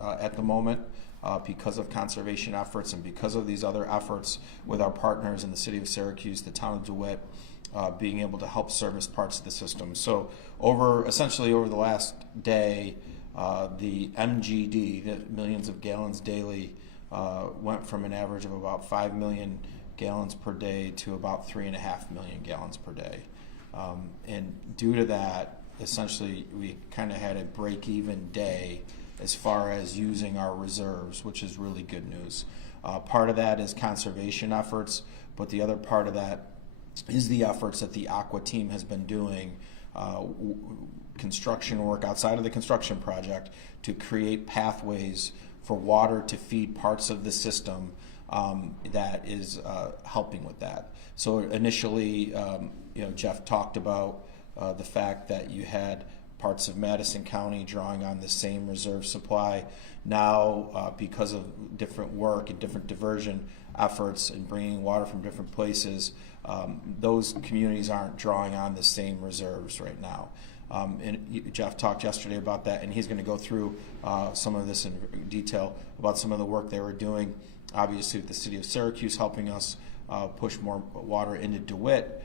at the moment because of conservation efforts and because of these other efforts with our partners in the city of Syracuse, the town of DeWitt, being able to help service parts of the system. So essentially over the last day, the MGD, the millions of gallons daily, went from an average of about 5 million gallons per day to about 3.5 million gallons per day. And due to that, essentially we kind of had a break-even day as far as using our reserves, which is really good news. Part of that is conservation efforts, but the other part of that is the efforts that the Aqua team has been doing, construction work outside of the construction project to create pathways for water to feed parts of the system that is helping with that. So initially, Jeff talked about the fact that you had parts of Madison County drawing on the same reserve supply. Now, because of different work and different diversion efforts and bringing water from different places, those communities aren't drawing on the same reserves right now. And Jeff talked yesterday about that, and he's going to go through some of this in detail about some of the work they were doing, obviously with the city of Syracuse helping us push more water into DeWitt,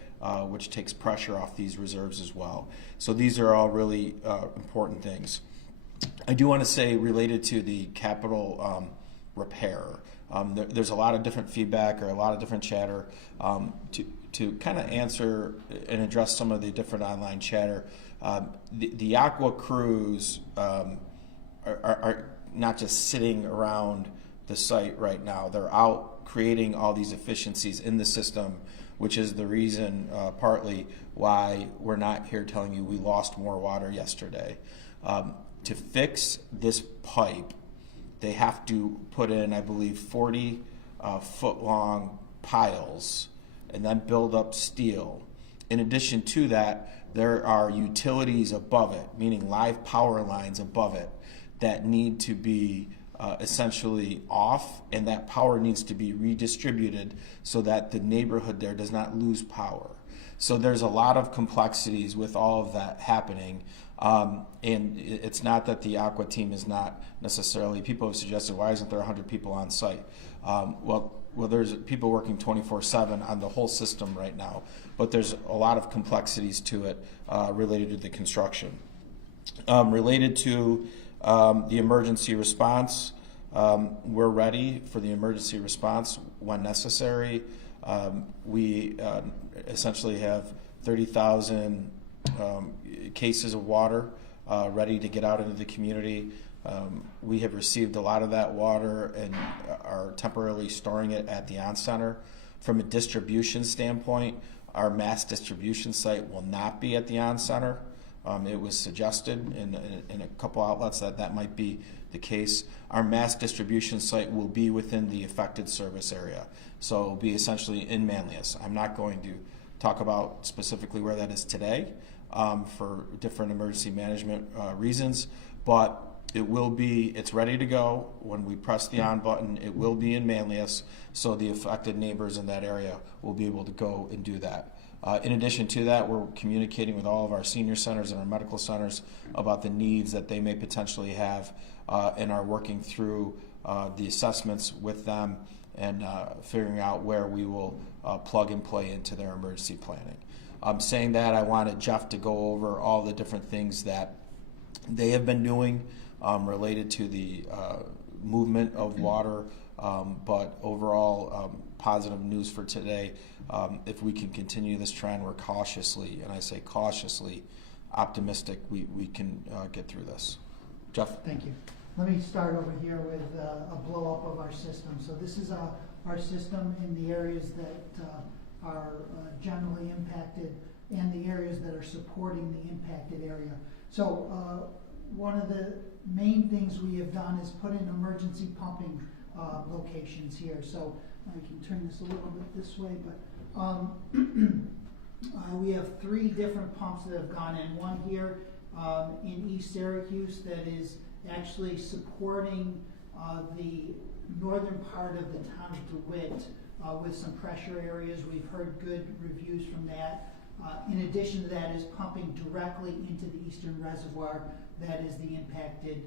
which takes pressure off these reserves as well. So these are all really important things. I do want to say, related to the capital repair, there's a lot of different feedback or a lot of different chatter to kind of answer and address some of the different online chatter. The Aqua crews are not just sitting around the site right now. They're out creating all these efficiencies in the system, which is the reason partly why we're not here telling you we lost more water yesterday. To fix this pipe, they have to put in, I believe, 40-foot-long piles and then build up steel. In addition to that, there are utilities above it, meaning live power lines above it, that need to be essentially off, and that power needs to be redistributed so that the neighborhood there does not lose power. So there's a lot of complexities with all of that happening. And it's not that the Aqua team is not necessarily, people have suggested, why isn't there 100 people on site? Well, there's people working 24/7 on the whole system right now, but there's a lot of complexities to it related to the construction. Related to the emergency response, we're ready for the emergency response when necessary. We essentially have 30,000 cases of water ready to get out into the community. We have received a lot of that water and are temporarily storing it at the on-center. From a distribution standpoint, our mass distribution site will not be at the on-center. It was suggested in a couple outlets that might be the case. Our mass distribution site will be within the affected service area. So it will be essentially in Manlius. I'm not going to talk about specifically where that is today for different emergency management reasons, but it's ready to go. When we press the on button, it will be in Manlius, so the affected neighbors in that area will be able to go and do that. In addition to that, we're communicating with all of our senior centers and our medical centers about the needs that they may potentially have and are working through the assessments with them and figuring out where we will plug and play into their emergency planning. Saying that, I wanted Jeff to go over all the different things that they have been doing related to the movement of water, but overall positive news for today. If we can continue this trend, we're cautiously, and I say cautiously, optimistic we can get through this. Jeff? Thank you. Let me start over here with a blow up of our system. So this is our system in the areas that are generally impacted and the areas that are supporting the impacted area. So one of the main things we have done is put in emergency pumping locations here. So I can turn this a little bit this way, but we have 3 different pumps that have gone in. One here in East Syracuse that is actually supporting the northern part of the town of DeWitt with some pressure areas. We've heard good reviews from that. In addition to that is pumping directly into the eastern reservoir that is the impacted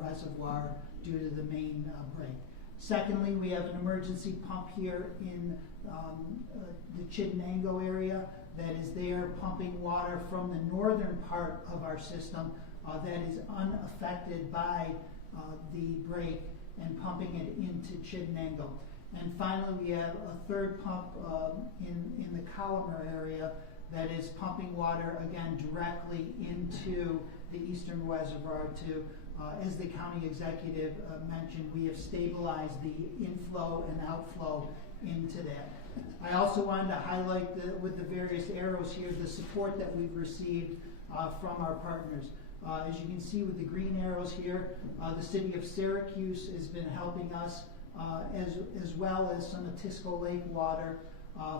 reservoir due to the main break. Secondly, we have an emergency pump here in the Chittenango area that is there pumping water from the northern part of our system that is unaffected by the break and pumping it into Chittenango. And finally, we have a third pump in the Collimer area that is pumping water again directly into the eastern reservoir to, as the county executive mentioned, we have stabilized the inflow and outflow into that. I also wanted to highlight with the various arrows here the support that we've received from our partners. As you can see with the green arrows here, the city of Syracuse has been helping us as well as some Atisco Lake water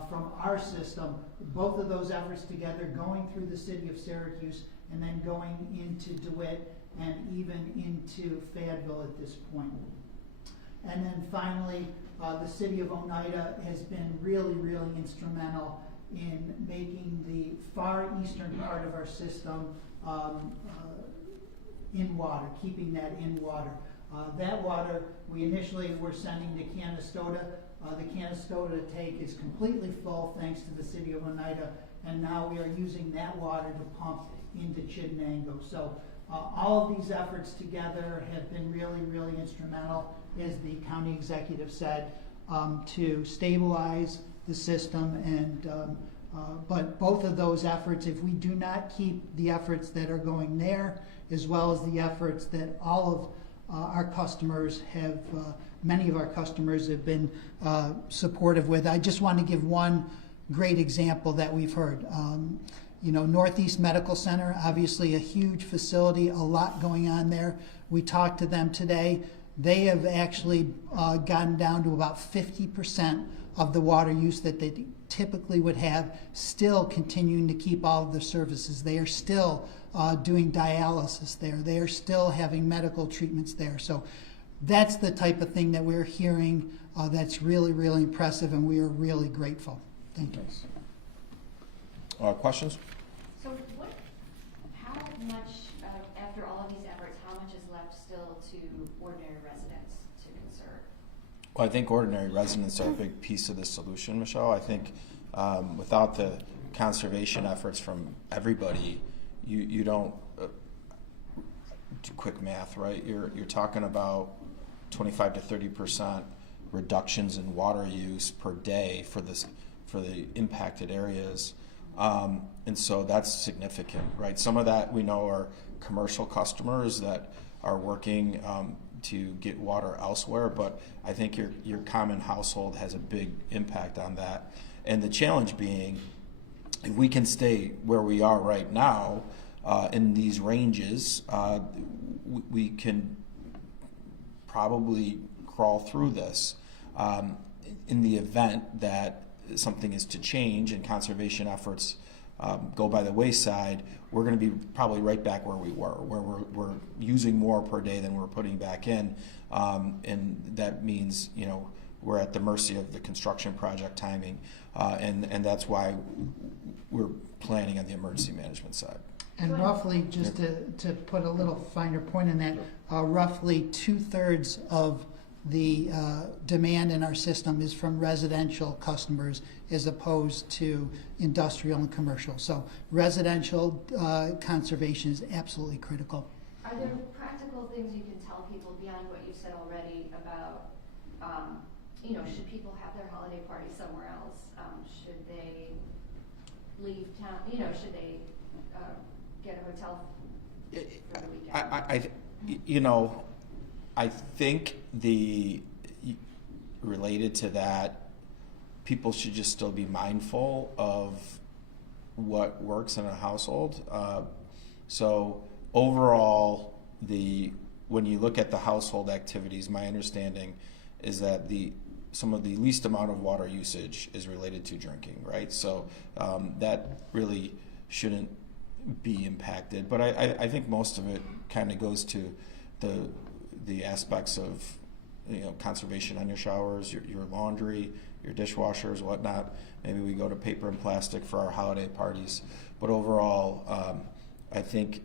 from our system. Both of those efforts together going through the city of Syracuse and then going into DeWitt and even into Fayetteville at this point. And then finally, the city of Oneida has been really, really instrumental in making the far eastern part of our system in water, keeping that in water. That water we initially were sending to Canastota. The Canastota tank is completely full thanks to the city of Oneida, and now we are using that water to pump into Chittenango. So all of these efforts together have been really, really instrumental, as the county executive said, to stabilize the system. And but both of those efforts, if we do not keep the efforts that are going there, as well as the efforts that all of our customers have, many of our customers have been supportive with. I just want to give one great example that we've heard. You know, Northeast Medical Center, obviously a huge facility, a lot going on there. We talked to them today. They have actually gotten down to about 50% of the water use that they typically would have, still continuing to keep all of the services. They are still doing dialysis there. They are still having medical treatments there. So that's the type of thing that we're hearing that's really, really impressive, and we are really grateful. Thank you. Questions? So how much, after all of these efforts, how much is left still to ordinary residents to conserve? Well, I think ordinary residents are a big piece of the solution, Michelle. I think without the conservation efforts from everybody, you don't do quick math, right? You're talking about 25 to 30% reductions in water use per day for the impacted areas. And so that's significant, right? Some of that we know are commercial customers that are working to get water elsewhere, but I think your common household has a big impact on that. And the challenge being, if we can stay where we are right now in these ranges, we can probably crawl through this. In the event that something is to change and conservation efforts go by the wayside, we're going to be probably right back where we were, where we're using more per day than we're putting back in, and that means, you know, we're at the mercy of the construction project timing, and that's why we're planning on the emergency management side. And roughly, just to put a little finer point on that, roughly 2/3 of the demand in our system is from residential customers as opposed to industrial and commercial. So residential conservation is absolutely critical. Are there practical things you can tell people beyond what you said already about, you know, should people have their holiday party somewhere else? Should they leave town? You know, should they get a hotel for the weekend? I think related to that, people should just still be mindful of what works in a household. So overall, when you look at the household activities, my understanding is that some of the least amount of water usage is related to drinking, right? So that really shouldn't be impacted. But I think most of it kind of goes to the aspects of, you know, conservation on your showers, your laundry, your dishwashers, whatnot. Maybe we go to paper and plastic for our holiday parties. But overall, I think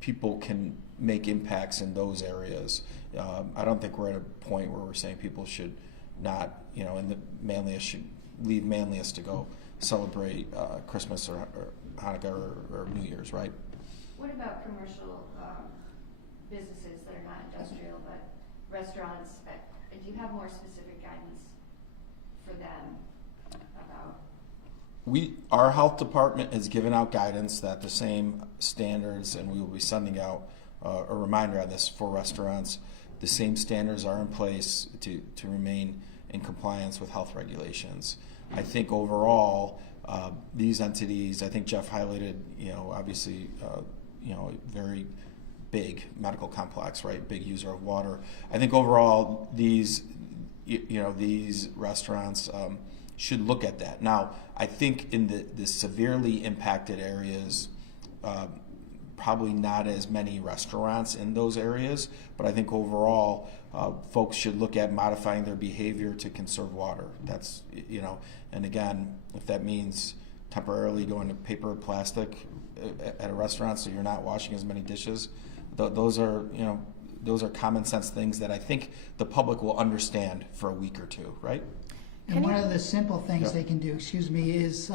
people can make impacts in those areas. I don't think we're at a point where we're saying people should not, in the Manlius should leave Manlius to go celebrate Christmas or Hanukkah or New Year's, right? What about commercial businesses that are not industrial but restaurants? Do you have more specific guidance for them about? Our health department has given out guidance that the same standards, and we will be sending out a reminder on this for restaurants. The same standards are in place to remain in compliance with health regulations. I think overall, these entities, I think Jeff highlighted, obviously, very big medical complex, right? Big user of water. I think overall, these restaurants should look at that. Now, I think in the severely impacted areas, probably not as many restaurants in those areas, but I think overall, folks should look at modifying their behavior to conserve water. That's, and again, if that means temporarily going to paper or plastic at a restaurant so you're not washing as many dishes, those are common sense things that I think the public will understand for a week or two, right? And one of the simple things they can do, is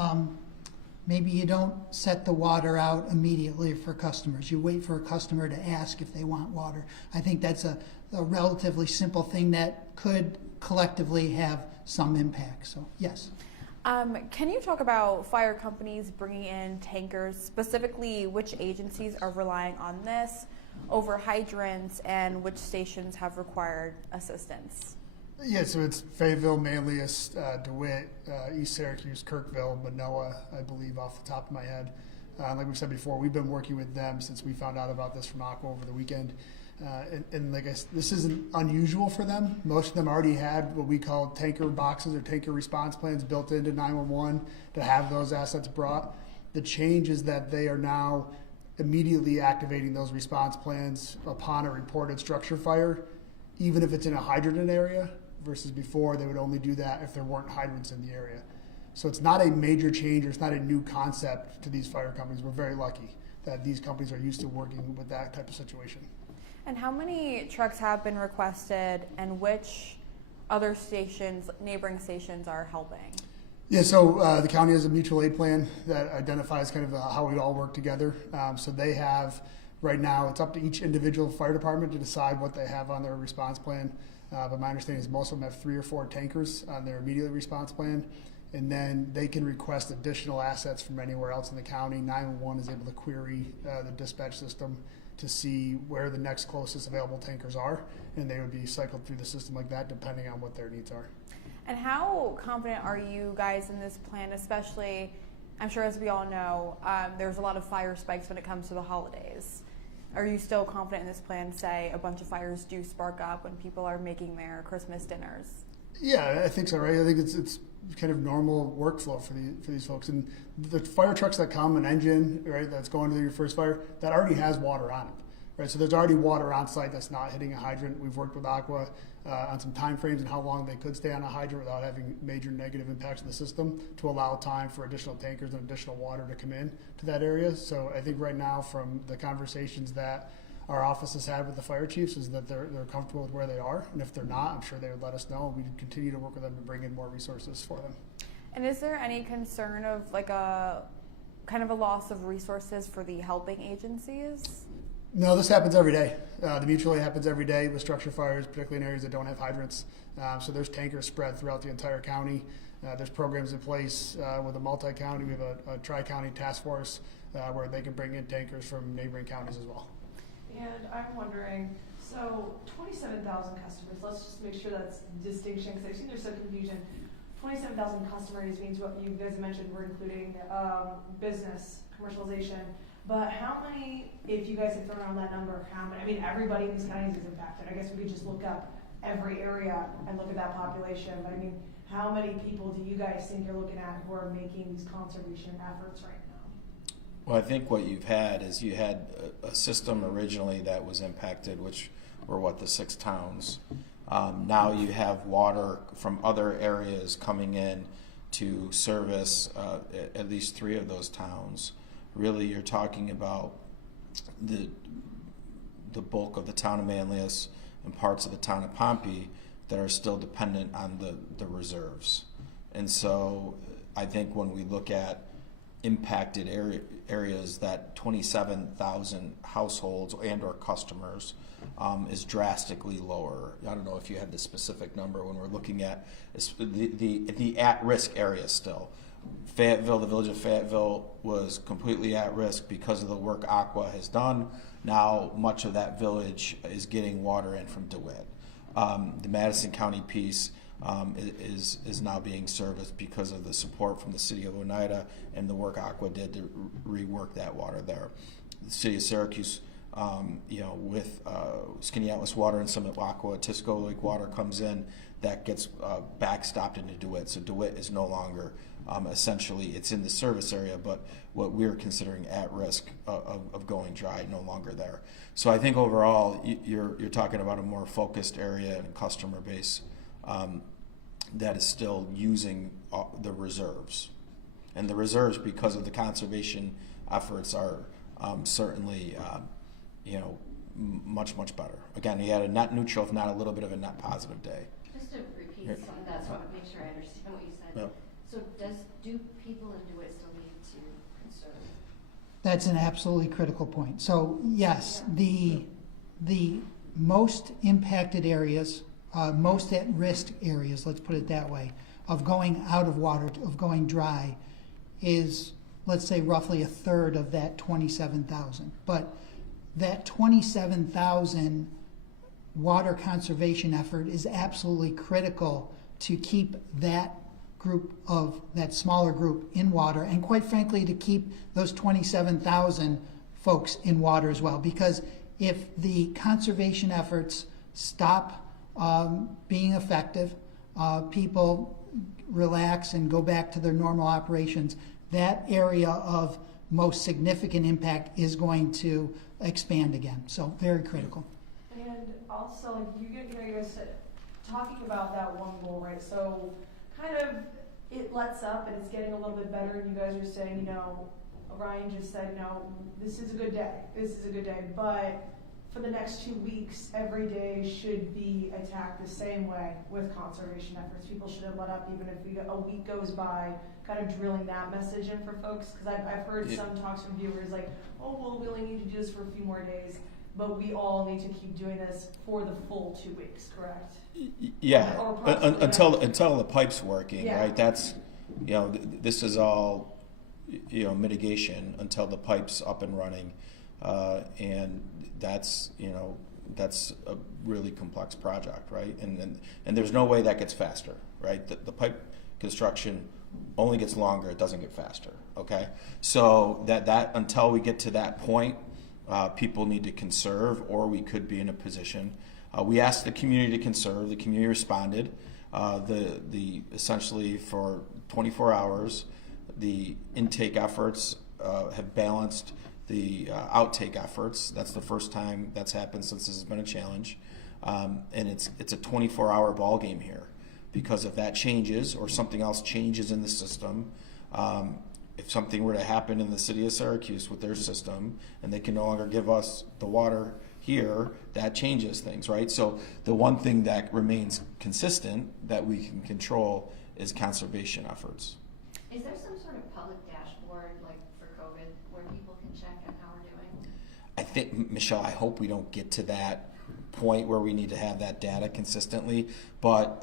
maybe you don't set the water out immediately for customers. You wait for a customer to ask if they want water. I think that's a relatively simple thing that could collectively have some impact. So, yes. Can you talk about fire companies bringing in tankers, specifically which agencies are relying on this over hydrants and which stations have required assistance? Yeah, so it's Fayetteville, Manlius, DeWitt, East Syracuse, Kirkville, Manoa, I believe, off the top of my head. Like we said before, we've been working with them since we found out about this from Aqua over the weekend. And like this isn't unusual for them. Most of them already had what we call tanker boxes or tanker response plans built into 911 to have those assets brought. The change is that they are now immediately activating those response plans upon a reported structure fire, even if it's in a hydrant area, versus before they would only do that if there weren't hydrants in the area. So it's not a major change, or it's not a new concept to these fire companies. We're very lucky that these companies are used to working with that type of situation. And how many trucks have been requested, and which other stations, neighboring stations, are helping? Yeah, so the county has a mutual aid plan that identifies kind of how we all work together. So they have, right now, it's up to each individual fire department to decide what they have on their response plan. But my understanding is most of them have 3 or 4 tankers on their immediate response plan. And then they can request additional assets from anywhere else in the county. 911 is able to query the dispatch system to see where the next closest available tankers are, and they would be cycled through the system like that depending on what their needs are. And how confident are you guys in this plan, especially, I'm sure as we all know, there's a lot of fire spikes when it comes to the holidays. Are you still confident in this plan, say a bunch of fires do spark up when people are making their Christmas dinners? Yeah, I think so, right? I think it's kind of normal workflow for these folks. And the fire trucks that come, an engine, right, that's going to your first fire, that already has water on it, right? So there's already water on site that's not hitting a hydrant. We've worked with Aqua on some time frames and how long they could stay on a hydrant without having major negative impacts on the system to allow time for additional tankers and additional water to come in to that area. So I think right now, from the conversations that our office has had with the fire chiefs, is that they're comfortable with where they are, and if they're not, I'm sure they would let us know, and we'd continue to work with them to bring in more resources for them. And is there any concern of like a kind of a loss of resources for the helping agencies? No, this happens every day. The mutual aid happens every day with structure fires, particularly in areas that don't have hydrants. So there's tankers spread throughout the entire county. There's programs in place with a multi-county. We have a tri-county task force where they can bring in tankers from neighboring counties as well. And I'm wondering, so 27,000 customers, let's just make sure that's distinction, because I've seen there's some confusion. 27,000 customers means what you guys mentioned, we're including business, commercialization. But how many, if you guys have thrown around that number, how many, I mean, everybody in these counties is impacted. I guess we could just look up every area and look at that population. But I mean, how many people do you guys think you're looking at who are making these conservation efforts right now? Well, I think what you've had is you had a system originally that was impacted, which were the 6 towns. Now you have water from other areas coming in to service at least 3 of those towns. Really, you're talking about the the bulk of the town of Manlius and parts of the town of Pompey that are still dependent on the reserves. And so I think when we look at impacted areas, that 27,000 households and or customers is drastically lower. I don't know if you have the specific number when we're looking at the at-risk areas still. Fayetteville, the village of Fayetteville was completely at risk because of the work Aqua has done. Now much of that village is getting water in from DeWitt. The Madison County piece is now being serviced because of the support from the city of Oneida and the work Aqua did to rework that water there. The city of Syracuse, with Skinny Atlas Water and some of Aqua, Tisco Lake water comes in, that gets backstopped into DeWitt. So DeWitt is no longer essentially, it's in the service area, but what we're considering at risk of going dry, no longer there. So I think overall, you're talking about a more focused area and customer base that is still using the reserves. And the reserves, because of the conservation efforts, are certainly much better. Again, you had a net neutral, if not a little bit of a net positive day. Just to repeat some of that, so I want to make sure I understand what you said. Yep. So do people in DeWitt still need to conserve? That's an absolutely critical point. So yes, the most impacted areas, most at-risk areas, let's put it that way, of going out of water, of going dry, is, let's say, roughly a third of that 27,000. But that 27,000 water conservation effort is absolutely critical to keep that smaller group in water, and quite frankly, to keep those 27,000 folks in water as well. Because if the conservation efforts stop being effective, people relax and go back to their normal operations, that area of most significant impact is going to expand again. So very critical. And also, like you guys said, talking about that one goal, right? So kind of it lets up and it's getting a little bit better, and you guys are saying, Ryan just said, this is a good day. This is a good day. But for the next 2 weeks, every day should be attacked the same way with conservation efforts. People shouldn't let up even if a week goes by, kind of drilling that message in for folks. Because I've heard some talks from viewers like, we only need to do this for a few more days. But we all need to keep doing this for the full 2 weeks, correct? Yeah, Or until the pipe's working, Yeah. right? That's, this is all, mitigation until the pipe's up and running, and that's a really complex project, right? And there's no way that gets faster, right? The pipe construction only gets longer; it doesn't get faster. Okay, so that until we get to that point. People need to conserve, or we could be in a position. We asked the community to conserve. The community responded. The essentially for 24 hours, the intake efforts have balanced the outtake efforts. That's the first time that's happened since this has been a challenge, and it's a 24-hour ball game here, because if that changes or something else changes in the system. If something were to happen in the city of Syracuse with their system and they can no longer give us the water here, that changes things, right? So the one thing that remains consistent that we can control is conservation efforts. Is there some sort of public dashboard, like for COVID, where people can check on how we're doing? I think, Michelle, I hope we don't get to that point where we need to have that data consistently, but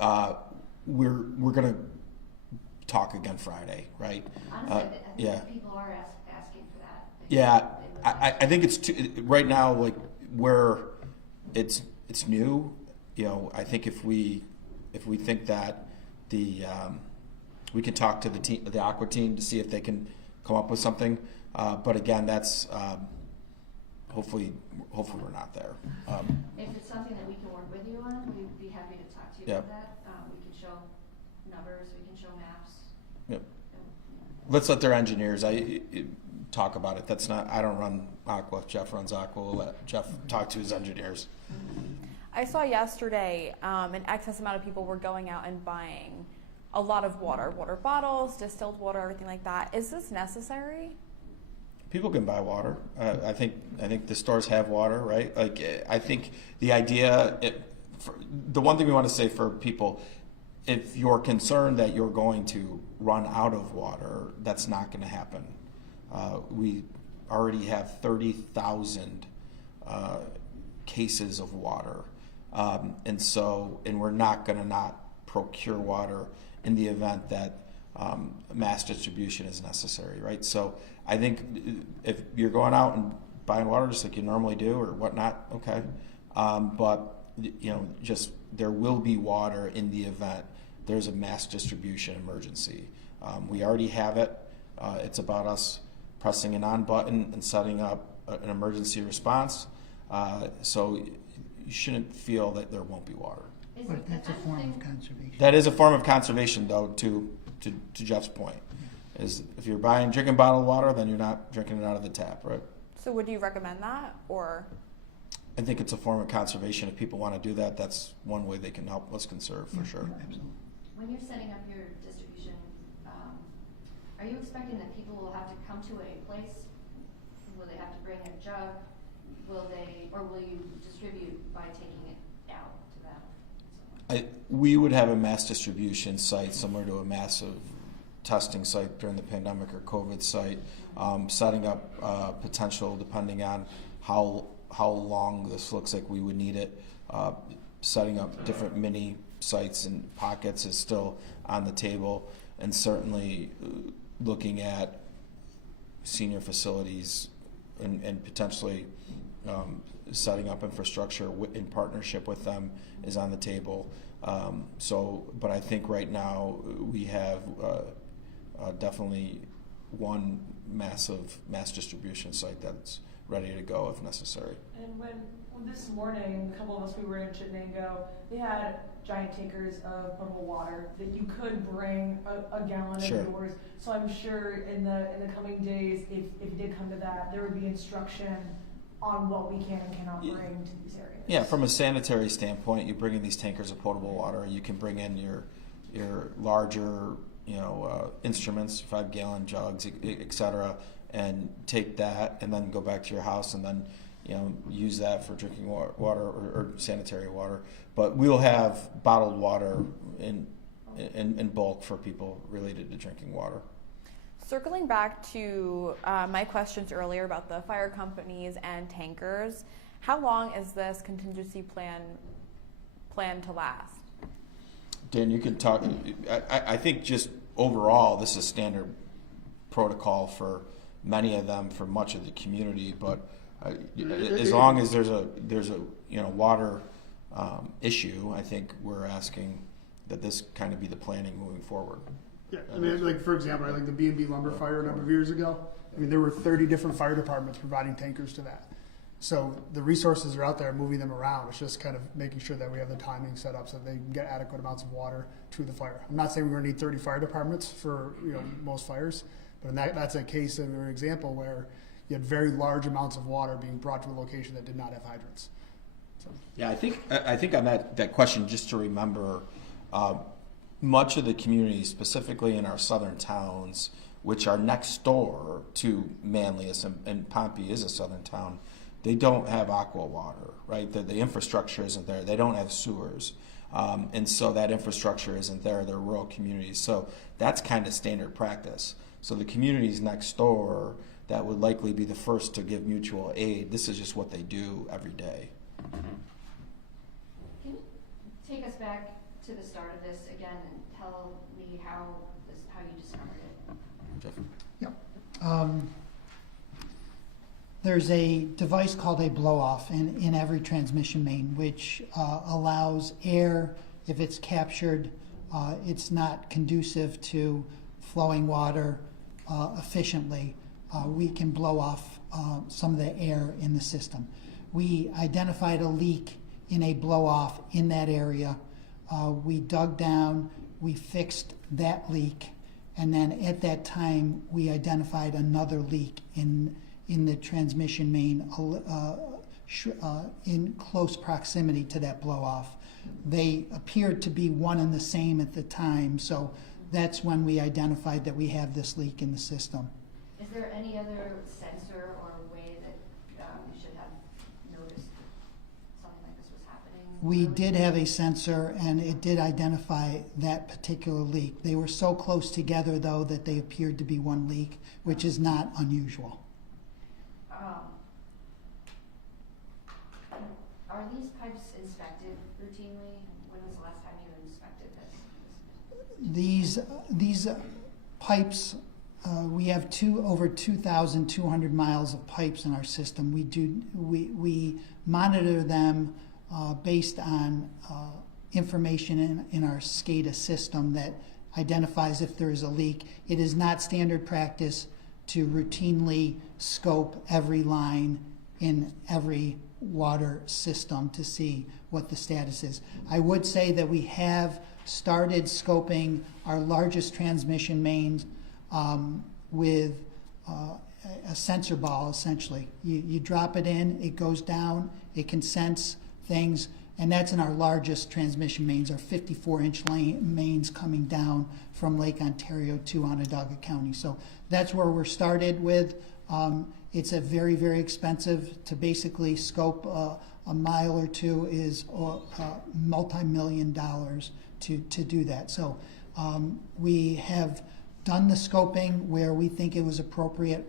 we're going to talk again Friday, right? Honestly, I think people are asking for that. Yeah, I think it's right now, like where it's new. I think if we think that we can talk to the Aqua team to see if they can come up with something. But again, that's hopefully we're not there. If it's something that we can work with you on, we'd be happy to talk to you about that. We can show numbers, we can show maps. Yep. Let's let their engineers talk about it. That's not. I don't run Aqua. Jeff runs Aqua. We'll let Jeff talk to his engineers. I saw yesterday an excess amount of people were going out and buying a lot of water bottles, distilled water, everything like that. Is this necessary? People can buy water. I think the stores have water, right? Like I think the idea, the one thing we want to say for people, if you're concerned that you're going to run out of water, that's not going to happen. We already have 30,000 cases of water, and we're not going to not procure water in the event that mass distribution is necessary, right? So I think if you're going out and buying water just like you normally do or whatnot, okay, but just there will be water in the event there's a mass distribution emergency. We already have it. It's about us pressing an on button and setting up an emergency response. So you shouldn't feel that there won't be water. But that's a form of conservation. That is a form of conservation, though, to Jeff's point. Is if you're buying drinking bottled water, then you're not drinking it out of the tap, right? So would you recommend that, or? I think it's a form of conservation. If people want to do that, that's one way they can help us conserve, for sure. Absolutely. When you're setting up your distribution, are you expecting that people will have to come to a place? Will they have to bring a jug? Will you distribute by taking it out to them? We would have a mass distribution site similar to a massive testing site during the pandemic or COVID site, setting up potential depending on how long this looks like we would need it. Setting up different mini sites and pockets is still on the table, and certainly looking at senior facilities and potentially setting up infrastructure in partnership with them is on the table. But I think right now we have definitely one massive mass distribution site that's ready to go if necessary. And when this morning, a couple of us, we were in Chittenango, they had giant tankers of potable water that you could bring a gallon Sure. indoors. So I'm sure in the coming days, if it did come to that, there would be instruction on what we can and cannot bring to these areas. Yeah, from a sanitary standpoint, you bring in these tankers of potable water. You can bring in your larger, instruments, 5-gallon jugs, et cetera, and take that and then go back to your house and then, use that for drinking water or sanitary water. But we'll have bottled water in bulk for people related to drinking water. Circling back to my questions earlier about the fire companies and tankers, how long is this contingency plan to last? Dan, you can talk. I think just overall, this is standard protocol for many of them for much of the community. But as long as there's a water issue, I think we're asking that this kind of be the planning moving forward. Yeah, I mean, like for example, the B&B lumber fire a number of years ago. I mean, there were 30 different fire departments providing tankers to that. So the resources are out there, moving them around. It's just kind of making sure that we have the timing set up so that they can get adequate amounts of water to the fire. I'm not saying we're going to need 30 fire departments for most fires, but that's a case of an example where you had very large amounts of water being brought to a location that did not have hydrants. So. Yeah, I think on that question, just to remember. Much of the community, specifically in our southern towns, which are next door to Manlius, and Pompey is a southern town, they don't have aqua water, right? The infrastructure isn't there. They don't have sewers. And so that infrastructure isn't there. They're rural communities. So that's kind of standard practice. So the communities next door that would likely be the first to give mutual aid, this is just what they do every day. Can you take us back to the start of this again and tell me how you discovered it? Jeff? Yep. There's a device called a blow-off in every transmission main, which allows air, if it's captured, it's not conducive to flowing water efficiently. We can blow off some of the air in the system. We identified a leak in a blow-off in that area. We dug down, we fixed that leak, and then at that time we identified another leak in the transmission main in close proximity to that blow-off. They appeared to be one and the same at the time, so that's when we identified that we have this leak in the system. Is there any other sensor We did have a sensor, and it did identify that particular leak. They were so close together, though, that they appeared to be one leak, which is not unusual. Are these pipes inspected routinely? When was the last time you inspected this? These pipes, we have over 2,200 miles of pipes in our system. We monitor them based on information in our SCADA system that identifies if there is a leak. It is not standard practice to routinely scope every line in every water system to see what the status is. I would say that we have started scoping our largest transmission mains with a sensor ball, essentially. You drop it in, it goes down, it can sense things, and that's in our largest transmission mains, our 54-inch mains coming down from Lake Ontario to Onondaga County. So that's where we're started with. It's a very, very expensive to basically scope a mile or two is multi-million dollars to do that. So we have done the scoping where we think it was appropriate.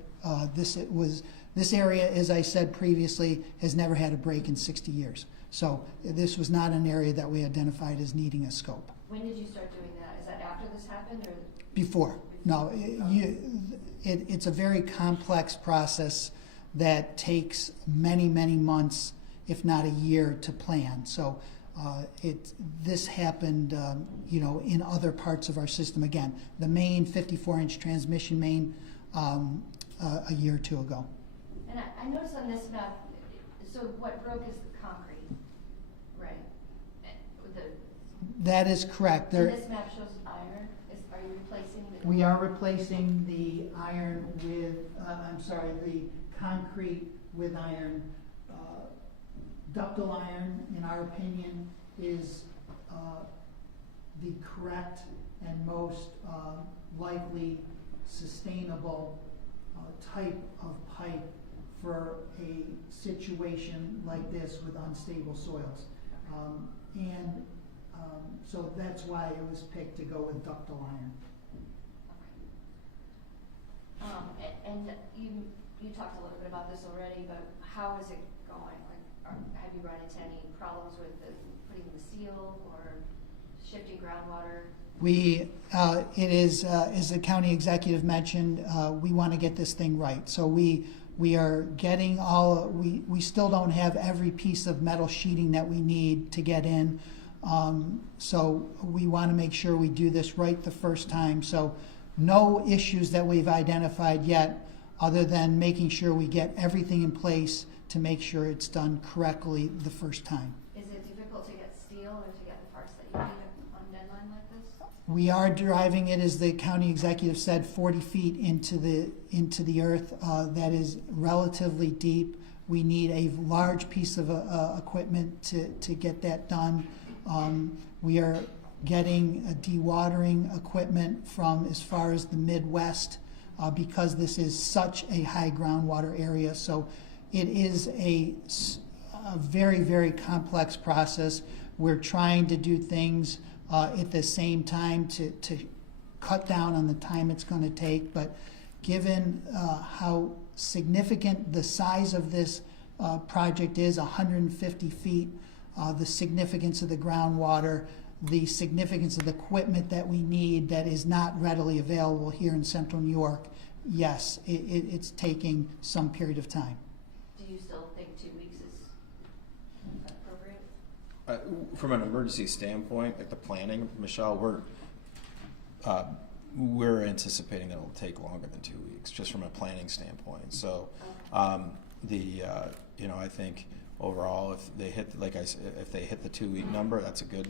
This area, as I said previously, has never had a break in 60 years. So this was not an area that we identified as needing a scope. When did you start doing that? Is that after this happened or? Before. No, it's a very complex process that takes many, many months, if not a year, to plan. So this happened, in other parts of our system. Again, the main 54-inch transmission main a year or two ago. And I noticed on this map, so what broke is the concrete, right? That is correct. And this map shows iron. Are you replacing the? We are replacing the iron with, the concrete with iron. Ductile iron, in our opinion, is the correct and most likely sustainable type of pipe for a situation like this with unstable soils. So that's why it was picked to go with ductile iron. Okay. And you talked a little bit about this already, but how is it going? Have you run into any problems with putting the seal or shifting groundwater? It is, as the county executive mentioned, we want to get this thing right. So we are getting we still don't have every piece of metal sheeting that we need to get in. So we want to make sure we do this right the first time. So no issues that we've identified yet, other than making sure we get everything in place to make sure it's done correctly the first time. Is it difficult to get steel or to get the parts that you need on deadline like this? We are driving it, as the county executive said, 40 feet into the earth. That is relatively deep. We need a large piece of equipment to get that done. We are getting dewatering equipment from as far as the Midwest because this is such a high groundwater area. So it is a very, very complex process. We're trying to do things at the same time to cut down on the time it's going to take. But given how significant the size of this project is, 150 feet, the significance of the groundwater, the significance of the equipment that we need that is not readily available here in central New York, yes, it's taking some period of time. Do you still think 2 weeks is appropriate? From an emergency standpoint, like the planning, Michelle, we're anticipating that it'll take longer than 2 weeks, just from a planning standpoint. So, I think overall, if they hit, if they hit the 2 week number, that's a good,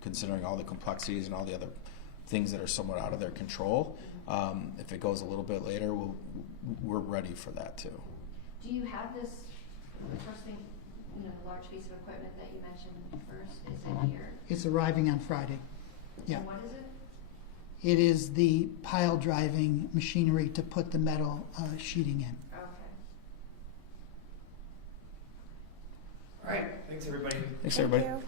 considering all the complexities and all the other things that are somewhat out of their control. If it goes a little bit later, we're ready for that too. Do you have this first thing, the large piece of equipment that you mentioned first? Is it here? It's arriving on Friday. Yeah. And what is it? It is the pile driving machinery to put the metal sheeting in. Okay. All right. Thanks, everybody. Thanks, everybody. Thank you.